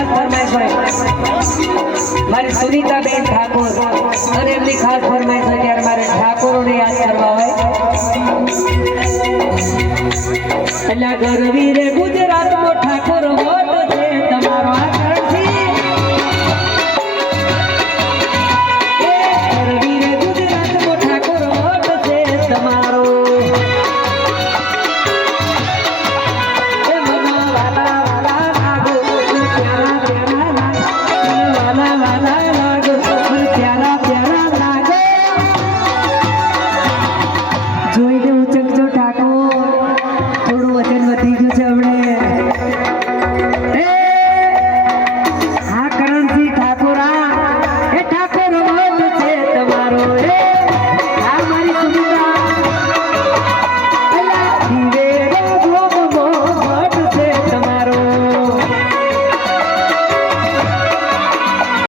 खास फरमाइश है मारी सुनीता बेन ठाकुर और एमनी खास फरमाइश है यार मारे ठाकुरों ने याद करवा है अल्लाह गरवी रे गुजरात में ठाकुर हो